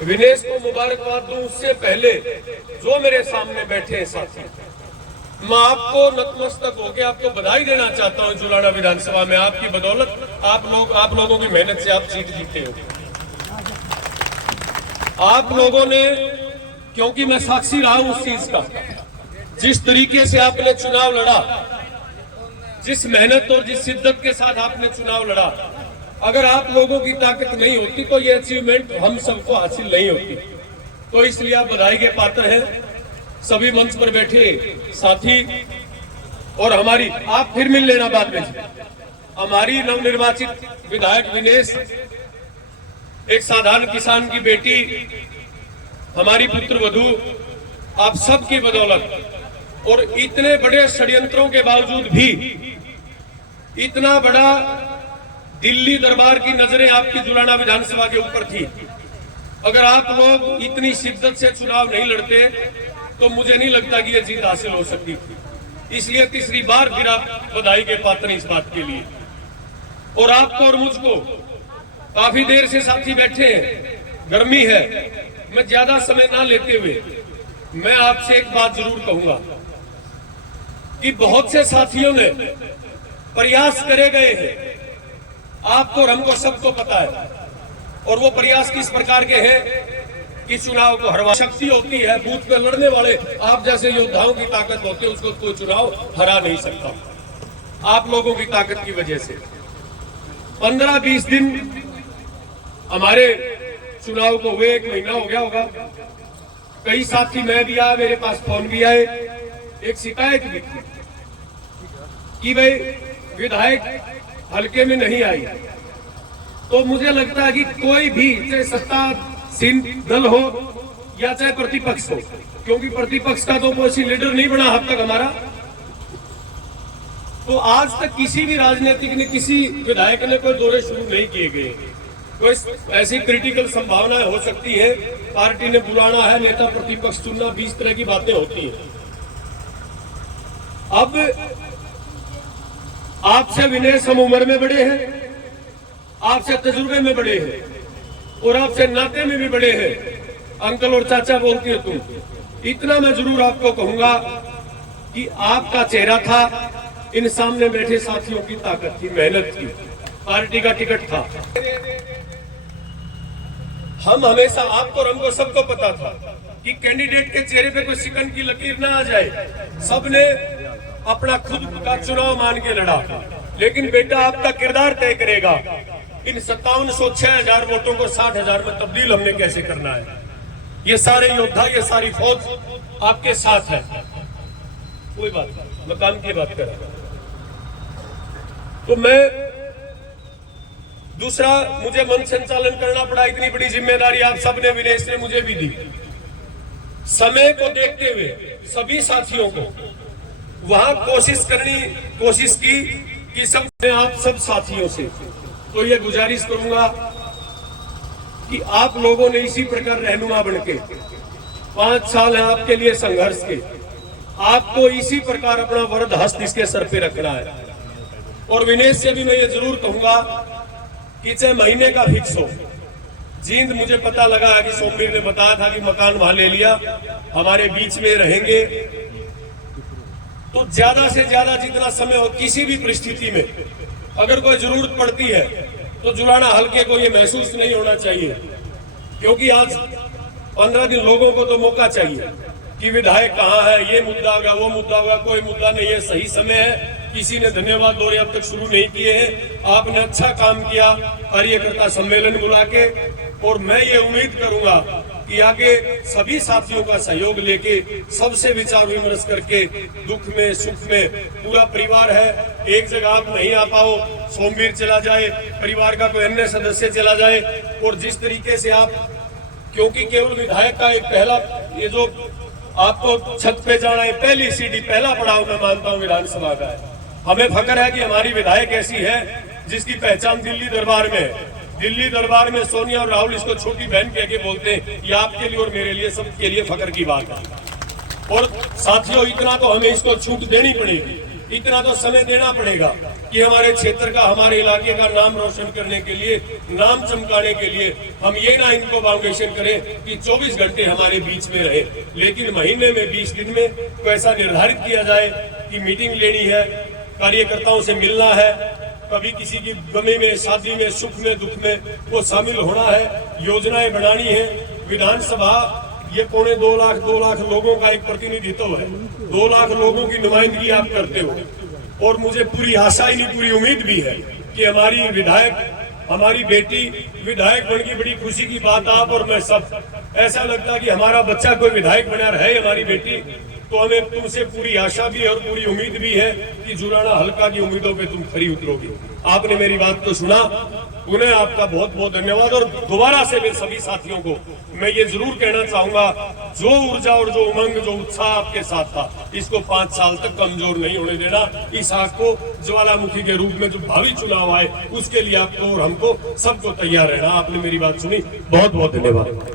विनेश को मुबारकबाद दूं उससे पहले जो मेरे सामने बैठे हैं साथी, मैं आपको नतमस्तक होकर आपको बधाई देना चाहता हूं। जुलाना विधानसभा में आपकी बदौलत, आप लोगों की मेहनत से आप सीट जीते हो। आप लोगों ने, क्योंकि मैं साक्षी रहा हूं उस चीज का, जिस तरीके से आपने चुनाव लड़ा, जिस मेहनत और जिस शिद्दत के साथ आपने चुनाव लड़ा, अगर आप लोगों की ताकत नहीं होती तो ये अचीवमेंट हम सबको हासिल नहीं होती। तो इसलिए आप बधाई के पात्र हैं। सभी मंच पर बैठे साथी और हमारी, आप फिर मिल लेना बाद में, हमारी नवनिर्वाचित विधायक विनेश एक साधारण किसान की बेटी, हमारी पुत्र वधू, आप सबकी बदौलत और इतने बड़े षड्यंत्रों के बावजूद भी इतना बड़ा दिल्ली दरबार की नजरें आपकी जुलाना विधानसभा के ऊपर थी। अगर आप लोग इतनी शिद्दत से चुनाव नहीं लड़ते तो मुझे नहीं लगता कि यह जीत हासिल हो सकती थी। इसलिए तीसरी बार फिर आप बधाई के पात्र इस बात के लिए। और आपको और मुझको, काफी देर से साथी बैठे हैं, गर्मी है, मैं ज्यादा समय ना लेते हुए मैं आपसे एक बात जरूर कहूंगा कि बहुत से साथियों ने प्रयास करे गए हैं, आपको और हमको सबको पता है, और वो प्रयास किस प्रकार के हैं कि चुनाव को हरवा शक्ति होती है, बूथ पे लड़ने वाले आप जैसे योद्धाओं की ताकत होती है, उसको कोई चुनाव हरा नहीं सकता। आप लोगों की ताकत की वजह से 15-20 दिन हमारे चुनाव को हुए, 1 महीना हो गया होगा। कई साथी, मैं भी आया, मेरे पास फोन भी आए, एक शिकायत भी थी कि भाई विधायक हल्के में नहीं आई। तो मुझे लगता है कि कोई भी, चाहे सत्तासीन दल हो या चाहे प्रतिपक्ष हो, क्योंकि प्रतिपक्ष का तो कोई लीडर नहीं बना अब तक हमारा, तो आज तक किसी भी राजनीतिक ने, किसी विधायक ने कोई दौरे शुरू नहीं किए गए। कोई ऐसी क्रिटिकल संभावनाएं हो सकती है, पार्टी ने बुलाना है, नेता प्रतिपक्ष चुनना, 20 तरह की बातें होती हैं। अब आपसे विनेश हम उम्र में बड़े हैं, आपसे तजुर्बे में बड़े हैं और आपसे नाते में भी बड़े हैं। अंकल और चाचा बोलती है तुम। इतना मैं जरूर आपको कहूंगा कि आपका चेहरा था, इन सामने बैठे साथियों की ताकत थी, मेहनत थी, पार्टी का टिकट था। हम हमेशा, आपको और हमको सबको पता था कि कैंडिडेट के चेहरे पे कोई शिकन की लकीर ना आ जाए। सबने अपना खुद का चुनाव मान के लड़ा, लेकिन बेटा आपका किरदार तय करेगा इन 5706,000 वोटों को 60,000 में तब्दील हमने कैसे करना है। ये सारे योद्धा, ये सारी फौज आपके साथ है। कोई बात नहीं, मैं काम की बात कर रहा हूं। तो मैं दूसरा, मुझे मंच संचालन करना पड़ा, इतनी बड़ी जिम्मेदारी आप सबने, विनेश ने मुझे भी दी। समय को देखते हुए सभी साथियों को वहां कोशिश की कि सब, आप सब साथियों से तो ये गुजारिश करूंगा कि आप लोगों ने इसी प्रकार रहनुमा बनके 5 साल है आपके लिए संघर्ष के, आपको इसी प्रकार अपना वरद हस्त इसके सर पे रखना है। और विनेश से भी मैं ये जरूर कहूंगा कि चाहे महीने का फिक्स हो, जींद मुझे पता लगा है कि सोमवीर ने बताया था कि मकान वहां ले लिया, हमारे बीच में रहेंगे, तो ज्यादा से ज्यादा जितना समय हो, किसी भी परिस्थिति में अगर कोई जरूरत पड़ती है तो जुलाना हल्के को ये महसूस नहीं होना चाहिए। क्योंकि आज 15 दिन लोगों को तो मौका चाहिए कि विधायक कहाँ है, ये मुद्दा होगा, वो मुद्दा होगा, कोई मुद्दा नहीं है, सही समय है। किसी ने धन्यवाद दौरे अब तक शुरू नहीं किए हैं, आपने अच्छा काम किया कार्यकर्ता सम्मेलन बुला के, और मैं ये उम्मीद करूंगा कि आगे सभी साथियों का सहयोग लेके, सबसे विचार विमर्श करके, दुख में सुख में पूरा परिवार है, एक जगह आप नहीं आ पाओ, सोमवीर चला जाए, परिवार का कोई अन्य सदस्य चला जाए, और जिस तरीके से आप, क्योंकि केवल विधायक का एक पहला, ये जो आपको छत पे जाना है, पहली सीढ़ी, पहला पड़ाव मैं मानता हूँ विधानसभा का है। हमें फख्र है कि हमारी विधायक ऐसी है जिसकी पहचान दिल्ली दरबार में है। दिल्ली दरबार में सोनिया और राहुल इसको छोटी बहन कह के बोलते हैं। ये आपके लिए और मेरे लिए, सबके लिए फख्र की बात है। और साथियों, इतना तो हमें इसको छूट देनी पड़ेगी इतना तो समय देना पड़ेगा कि हमारे क्षेत्र का, हमारे इलाके का नाम रोशन करने के लिए, नाम चमकाने के लिए हम ये ना इनको फाउंडेशन करें कि 24 घंटे हमारे बीच में रहे, लेकिन महीने में 20 दिन में तो ऐसा निर्धारित किया जाए कि मीटिंग लेनी है, कार्यकर्ताओं से मिलना है, कभी किसी की गमी में, शादी में, सुख में, दुख में वो शामिल होना है, योजनाएं बनानी है। विधानसभा ये 2.25 लाख लोगों का एक प्रतिनिधित्व है, 2 लाख लोगों की नुमाइंदगी आप करते हो और मुझे पूरी आशा ही नहीं, पूरी उम्मीद भी है कि हमारी विधायक, हमारी बेटी विधायक बन की बड़ी खुशी की बात आप और मैं सब, ऐसा लगता है कि हमारा बच्चा कोई विधायक बना रहे, हमारी बेटी, तो हमें तुमसे पूरी आशा भी है और पूरी उम्मीद भी है कि जुराना हल्का की उम्मीदों पे तुम खरी उतरोगी। आपने मेरी बात को सुना, उन्हें आपका बहुत बहुत धन्यवाद। और दोबारा से मेरे सभी साथियों को मैं ये जरूर कहना चाहूंगा, जो ऊर्जा और जो उमंग, जो उत्साह आपके साथ था, इसको 5 साल तक कमजोर नहीं होने देना। इस आग को ज्वालामुखी के रूप में जो भावी चुनाव आए उसके लिए आपको और हमको सबको तैयार रहना। आपने मेरी बात सुनी, बहुत बहुत धन्यवाद।